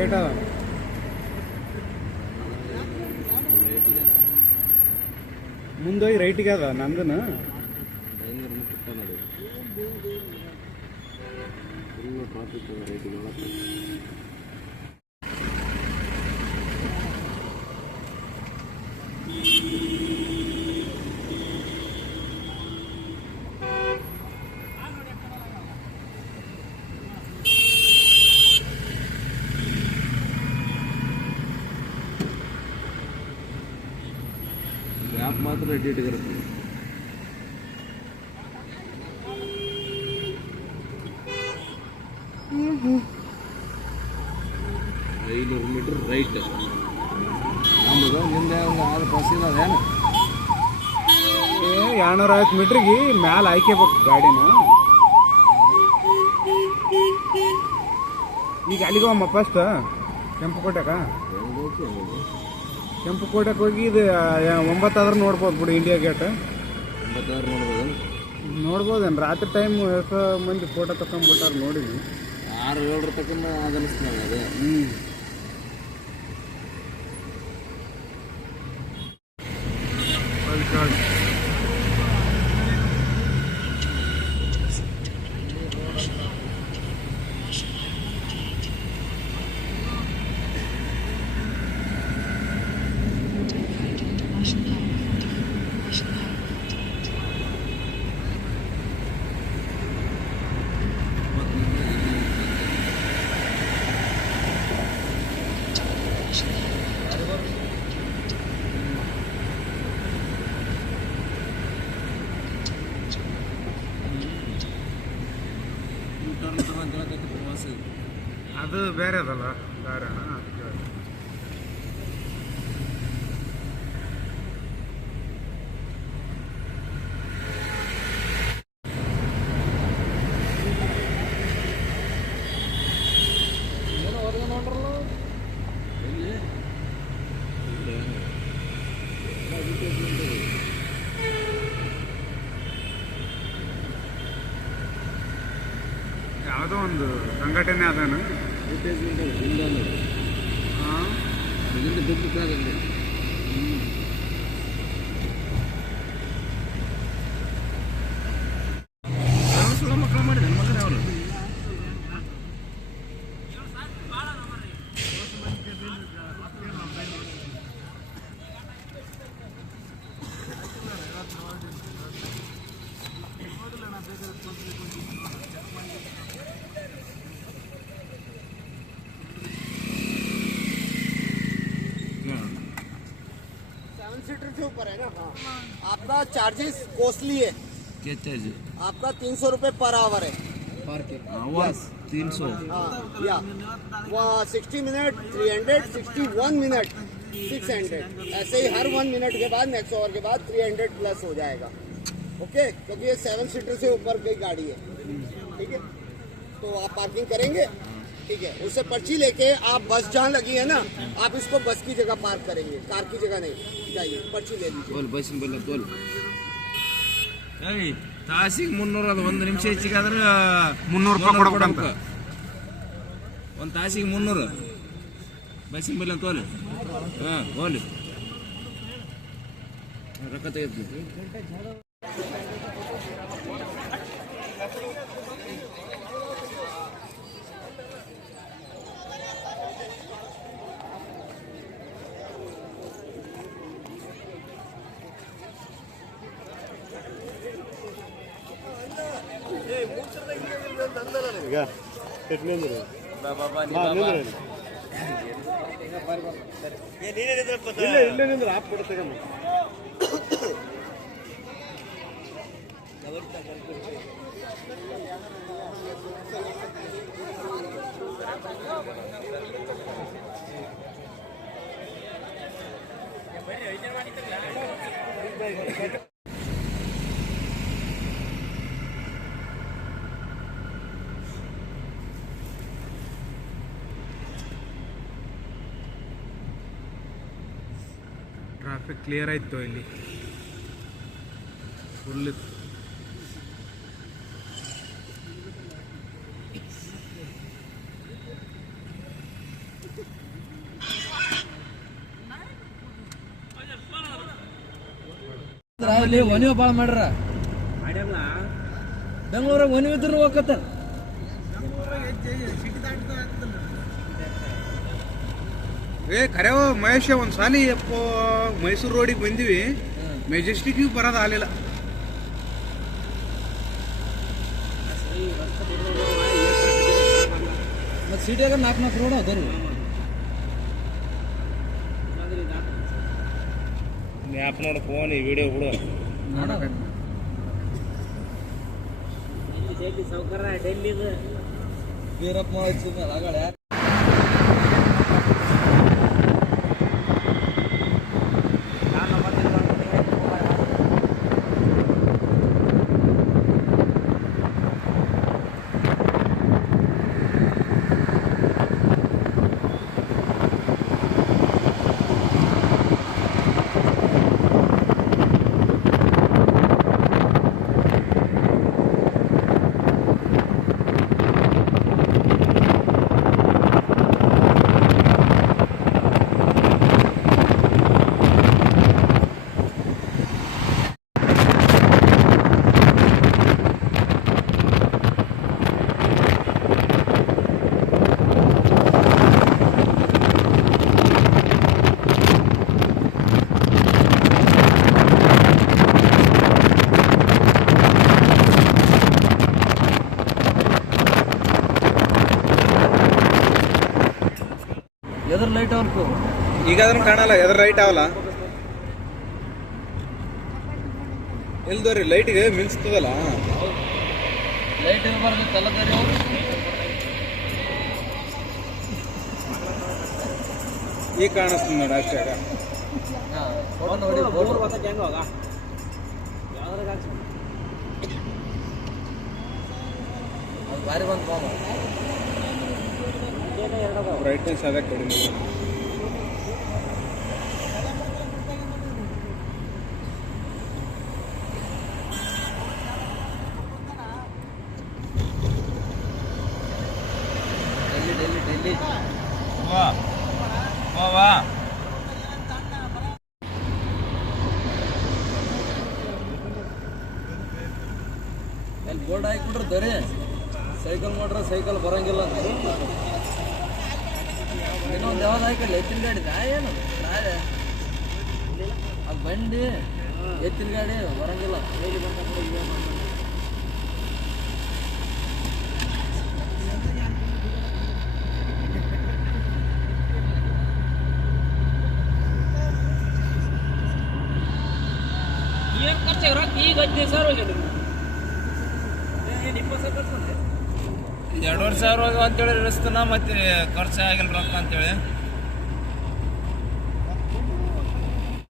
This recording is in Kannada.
ಲೇಟ್ ಅದ ಮುಂದೋಗಿ ರೈಟಿಗೆ ಅದ ನಂದನ? ಐನೂರು ಗ್ಯಾಪ್ ಮಾತ್ರ ರೆಡಿ ಇಟ್ಟಿರುತ್ತೆ ಐನೂರು ಮೀಟ್ರ್ ರೈಟ್ ನಮ್ಮದು ನಿಂದೆ ಒಂದು ಆರು ಬಸ್ ಇದಾವೇನು ಎರಡ್ನೂರ ಐವತ್ತು ಮೀಟ್ರಿಗೆ ಮ್ಯಾಲ ಹಾಕ್ಯಬೇಕು ಗಾಡಿನ. ಈಗ ಅಲ್ಲಿಗೆ ಹೋಗಮ್ಮ ಫಸ್ಟ್ ಕೆಂಪು ಹೆಂಗೋಕೆ ಹೆಂಗೋದು ಕೋಟಕ್ಕೆ ಹೋಗಿ ಇದು ಒಂಬತ್ತಾದ್ರೆ ನೋಡ್ಬೋದು ಬಿಡಿ ಇಂಡಿಯಾ ಗೇಟ್ ನೋಡ್ಬೋದು. ನೋಡ್ಬೋದೇನು? ರಾತ್ರಿ ಟೈಮ್ ಎಷ್ಟೋ ಮಂದಿ ಫೋಟೋ ತಕೊಂಡ್ಬಿಟ್ಟಾರ ನೋಡಿದ್ವಿ. ಆರು ಏಳರ ತಕ್ಕ ಅದೇ. ಹ್ಞೂ ಅದು ಬೇರೆ ಅದಲ್ಲ ಬೇರೆ ಯಾವುದೋ ಒಂದು ಸಂಘಟನೆ ಅದಾನು. ದುಡ್ಡು ऊपर है ना? हाँ। आपका चार्जेस कॉस्टली है। कितने जी आपका तीन सौ रूपए पर आवर है। पर हाँ, तीन सौ। हाँ, yeah. Sixty minute three hundred sixty one minute six hundred ऐसे ही हर वन मिनट के बाद नेक्स्ट आवर के बाद थ्री हंड्रेड प्लस हो जाएगा। ओके क्योंकि ये सेवन सीटर से ऊपर की गाड़ी है। ठीक है? तो आप पार्किंग करेंगे? ठीक है उससे पर्ची लेके आप बस जहाँ लगी है ना आप इसको बस की जगह पार्क करेंगे कार की जगह नहीं जाइए पर्ची ले लीजिए ತೋಲ್ ಬಸ್ಸಿನ ಬೆಲ್ಲ ತೋಲ್ ಏಯ್ ತಾಸಿಗೆ ಮುನ್ನೂರ ಅದು ಒಂದು ನಿಮಿಷ ಹೆಚ್ಚಿಗೆ ಆದ್ರೆ ಮುನ್ನೂರು ರೂಪಾಯಿ ಕೊಡ್ಬೇಕಂತ. ಒಂದು ತಾಸಿಗೆ ಮುನ್ನೂರು ಬಸ್ಸಿನ ಬೆಲ್ಲ ತೋಲ್ ಹಾಂ ಹೋಲಿ ರೊಕ್ಕ ತೆಗೆದ್ವಿ ఇక ఎట్లా ఇల్లే ఇల్లే నింద్ర ఆప్ కొడతాగమ్మ ಕ್ಲಿಯರ್ ಆಯಿತು ಇಲ್ಲಿ. ಫುಲ್ ಅಲ್ಲಿ ಒನಿ ಭಾಳ ಮಾಡ್ರ. ಬೆಂಗಳೂರಾಗ ಒನಿ ಇದ್ರು ಹೋಗತ್ತಾರ ಏ ಖರೆ ಮಹೇಶ ಒಂದು ಸಾಲಿ ಅಪ್ಪ ಮೈಸೂರು ರೋಡಿಗೆ ಬಂದಿವಿ. ಮೆಜೆಸ್ಟಿಕ್ ಬರೋದು ಆಗಲಿಲ್ಲ. ಮತ್ತೆ ಸಿಟಿಯಾಗ ನಾಲ್ಕು ನಾಲ್ಕು ರೋಡ್ ಅದರು ಆ್ಯಪ್ ನೋಡು ಫೋನ್ ಈ ವಿಡಿಯೋ ಬಿಡು. ವೀರಪ್ಪ ಡೆಲ್ಲಿದು. ಆಗಳ ಎದ್ರ ಲೈಟ್ ಅವ್ರು ಈಗ ಅದನ್ನ ಕಾಣಲ್ಲ ಎದ್ರ ರೈಟ್ ಅವಲ್ಲ? ಇಲ್ದೋರಿ ಲೈಟ್ಗೆ ಮಿಂಚ್ತದಲ್ಲ? ಲೈಟ್ ಇರಬಾರ್ದು ತಲಕಾರಿ ಅವ್ರು. ಈಗ ಕಾಣಿಸ್ತದೆ ನೋಡಿ ಅಷ್ಟೇ ಆಗ. ನೋಡಿ ಭಾರಿ ಬಂದು ಬ್ರೈಟ್ನೆಸ್ ಅದೇ ಕಡಿಮೆ. ಡೆಲ್ಲಿ ಡೆಲ್ಲಿ ಡೆಲ್ಲಿ. ವಾ ವಾ ವಾ ಅಲ್ಲಿ ಬೋರ್ಡ್ ಹಾಕಿಬಿಟ್ರೆ ದೊರೆ. ಸೈಕಲ್ ಮಾಡ್ರೆ ಸೈಕಲ್ ಬರಂಗಿಲ್ಲ ಅಂತ. ಯಾವ್ದು ಹಾಕಿಲ್ಲ ಎತ್ತಿನ ಗಾಡಿ ನಾ ಏನು? ನಾಳೆ ಅದು ಬಂಡಿ. ಎತ್ತಿನ ಗಾಡಿ ಬರಂಗಿಲ್ಲ. ಎರಡೂವರೆ ಸಾವಿರ ಹೋಗ್ಯಾವ ಅಂತೇಳಿ ಇಳಿಸ್ತಾನ ಮತ್ತೆ ಖರ್ಚು ಆಗಿಲ್ಲ ರೊಕ್ಕ ಅಂತೇಳಿ.